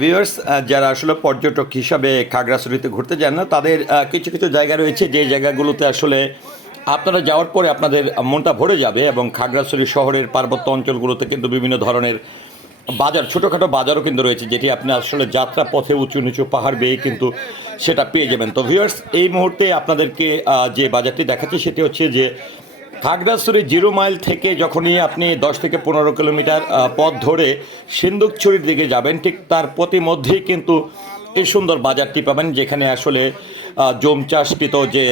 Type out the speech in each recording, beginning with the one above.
Viewers, যারা আসলে পর্যটক হিসাবে খাগড়াছড়িতে ঘুরতে যান না তাদের কিছু কিছু জায়গা রয়েছে যে জায়গাগুলোতে আসলে আপনারা যাওয়ার পরে আপনাদের মনটা ভরে যাবে, এবং খাগড়াছড়ি শহরের পার্বত্য অঞ্চলগুলোতে কিন্তু বিভিন্ন ধরনের বাজার, ছোটোখাটো বাজারও কিন্তু রয়েছে, যেটি আপনি আসলে যাত্রা পথে উঁচু নিচু পাহাড় বেয়ে কিন্তু সেটা পেয়ে যাবেন। তো ভিউয়ার্স, এই মুহূর্তে আপনাদেরকে যে বাজারটি দেখাচ্ছি সেটি হচ্ছে যে খাগড়াছড়ি 0 মাইল থেকে যখনই আপনি 10 থেকে 15 কিলোমিটার পথ ধরে সিন্দুকছড়ির দিকে যাবেন, ঠিক তার প্রতিমধ্যেই কিন্তু এই সুন্দর বাজারটি পাবেন, যেখানে আসলে জম চাষকৃত যে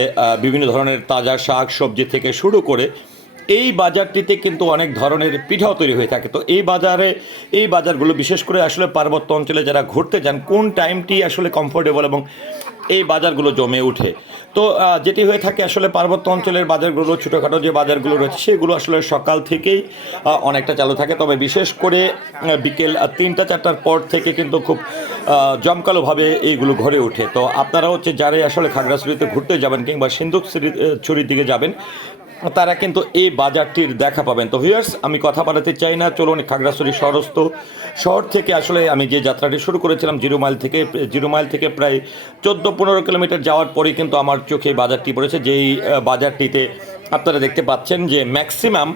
বিভিন্ন ধরনের তাজা শাক সবজি থেকে শুরু করে এই বাজারটিতে কিন্তু অনেক ধরনের পিঠাও তৈরি হয়ে থাকে। তো এই বাজারগুলো বিশেষ করে আসলে পার্বত্য অঞ্চলে যারা ঘুরতে যান, কোন টাইমটি আসলে কমফোর্টেবল এবং এই বাজারগুলো জমে ওঠে। তো যেটি হয়ে থাকে আসলে পার্বত্য অঞ্চলের বাজারগুলো, ছোটোখাটো যে বাজারগুলো রয়েছে সেগুলো আসলে সকাল থেকেই অনেকটা চালু থাকে, তবে বিশেষ করে বিকেল 3টা 4টার পর থেকে কিন্তু খুব জমকালোভাবে এইগুলো ঘরে ওঠে। তো আপনারা হচ্ছে যারা আসলে খাগড়াছড়িতে ঘুরতে যাবেন কিংবা ছড়ির দিকে যাবেন, তারা কিন্তু এই বাজারটির দেখা পাবেন। তো ভিউয়ার্স, আমি কথা বাড়াতে চাই না, চলুন খাগড়াছড়ি শহর থেকে আসলে আমি যে যাত্রাটি শুরু করেছিলাম 0 মাইল থেকে প্রায় 14-15 কিলোমিটার যাওয়ার পরেই কিন্তু আমার চোখে এই বাজারটি পড়েছে, যেই বাজারটিতে আপনারা দেখতে পাচ্ছেন যে ম্যাক্সিমাম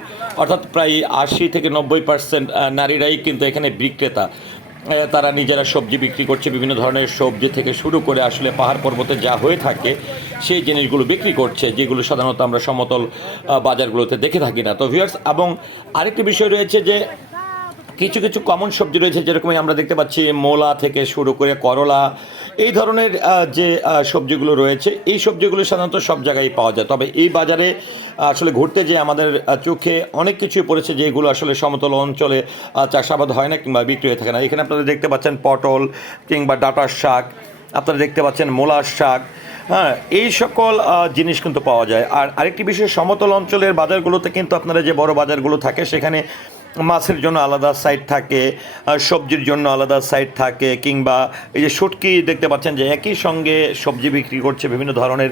অর্থাৎ প্রায় 80 থেকে 90% নারীরাই কিন্তু এখানে বিক্রেতা। তারা নিজেরা সবজি বিক্রি করছে, বিভিন্ন ধরনের সবজি থেকে শুরু করে আসলে পাহাড় পর্বতে যা হয়ে থাকে সেই জিনিসগুলো বিক্রি করছে, যেগুলো সাধারণত আমরা সমতল বাজারগুলোতে দেখে থাকি না। তো ভিউয়ার্স, এবং আরেকটি বিষয় রয়েছে যে কিছু কিছু কমন সবজি রয়েছে, যেরকমই আমরা দেখতে পাচ্ছি মূলা থেকে শুরু করে করলা, এই ধরনের যে সবজিগুলো রয়েছে, এই সবজিগুলো সাধারণত সব জায়গায় পাওয়া যায়। তবে এই বাজারে আসলে ঘুরতে যেয়ে আমাদের চোখে অনেক কিছুই পড়েছে যেগুলো আসলে সমতল অঞ্চলে চাষাবাদ হয় না কিংবা বিক্রি হয়ে থাকে না। এখানে আপনারা দেখতে পাচ্ছেন পটল কিংবা ডাঁটার শাক, আপনারা দেখতে পাচ্ছেন মূলার শাক, হ্যাঁ, এই সকল জিনিস কিন্তু পাওয়া যায়। আর আরেকটি বিষয়, সমতল অঞ্চলের বাজারগুলোতে কিন্তু আপনারা যে বড় বাজারগুলো থাকে সেখানে মাছের জন্য আলাদা সাইড থাকে, সবজির জন্য আলাদা সাইড থাকে, কিংবা এই যে শুটকি দেখতে পাচ্ছেন যে একই সঙ্গে সবজি বিক্রি করছে, বিভিন্ন ধরনের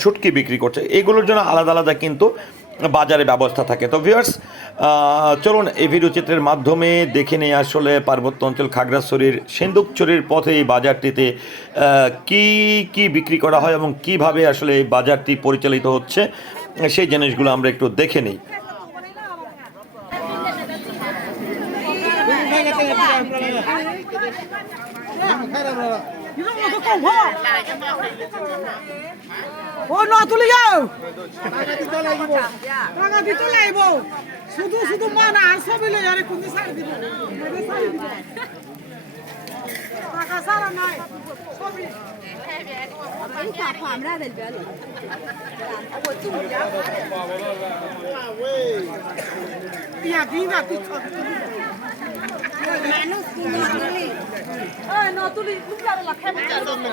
শুটকি বিক্রি করছে, এগুলোর জন্য আলাদা আলাদা কিন্তু বাজারে ব্যবস্থা থাকে। তো ভিউয়ার্স, চলুন এই ভিডিও চিত্রের মাধ্যমে দেখে নিই আসলে পার্বত্য অঞ্চল খাগড়াছড়ির সিন্দুকছড়ির পথে এই বাজারটিতে কি কি বিক্রি করা হয় এবং কিভাবে আসলে এই বাজারটি পরিচালিত হচ্ছে, সেই জিনিসগুলো আমরা একটু দেখে নিই। ও ন তুলে যাও টাকা দিতে লাগব শুধু শুধু মান আর সবই লই আরে কোন সারি দিব টাকা সারা নাই সবই আমরা del galo ya viva tu menos no তুলি লুকা la খেতে চাও না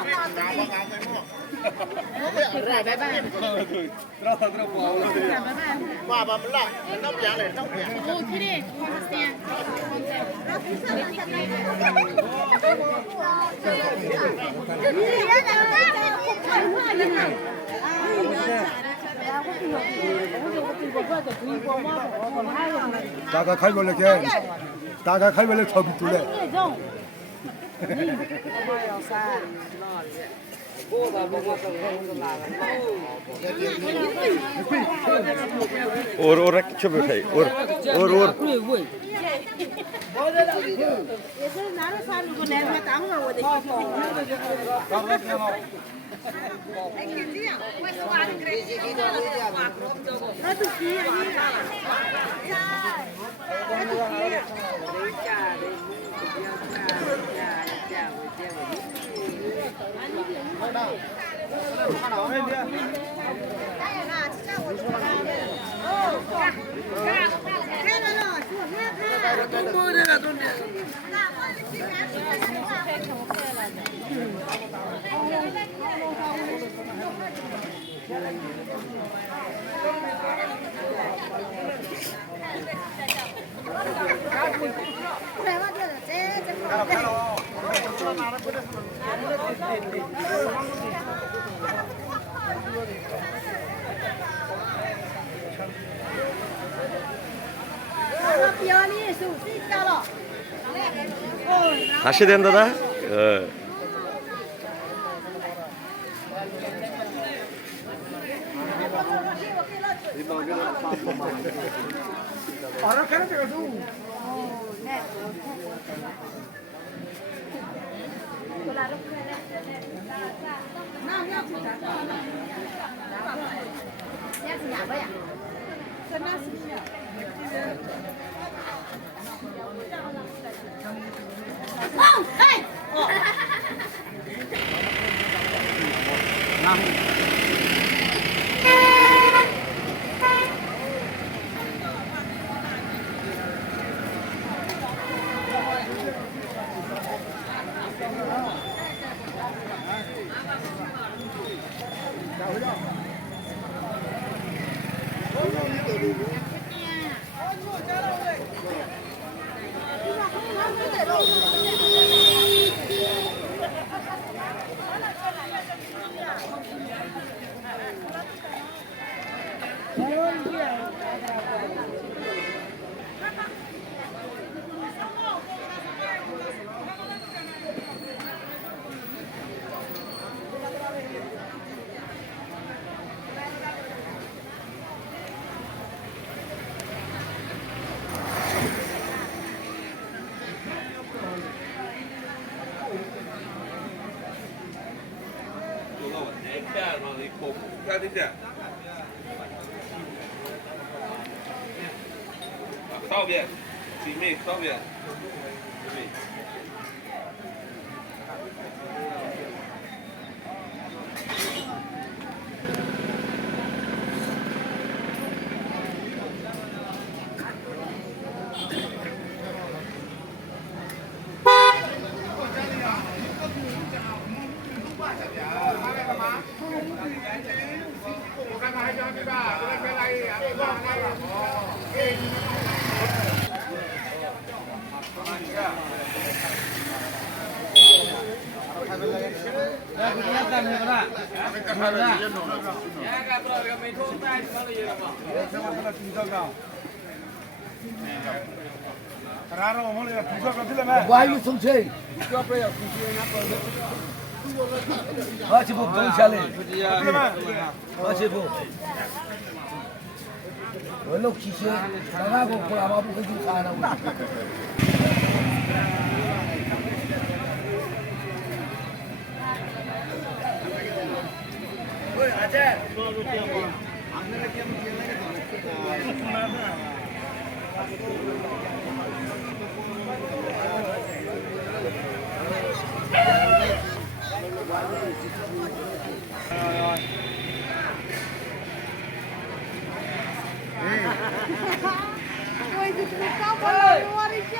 টাকা খাই বলে কে টাকা খাই বলে ছবি তুলে ওর একটা ছবি উঠাই, ওর ওর ওর হাসি দেন দাদা।靠边，姐妹靠边。Why some say? What's your book? Don't challenge. What's your book? Well, look, she said, I go for a book to Oi, tu trocou para lá, olha que é.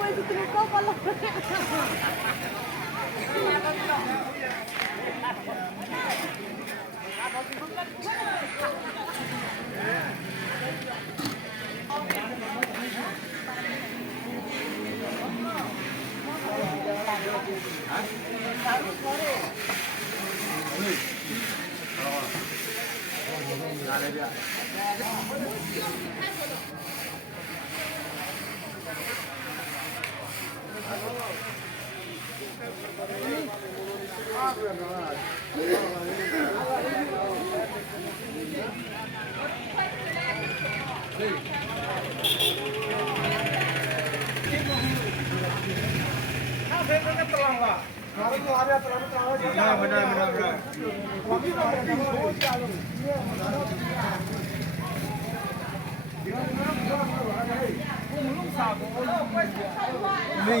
Oi, tu trocou para lá. Ni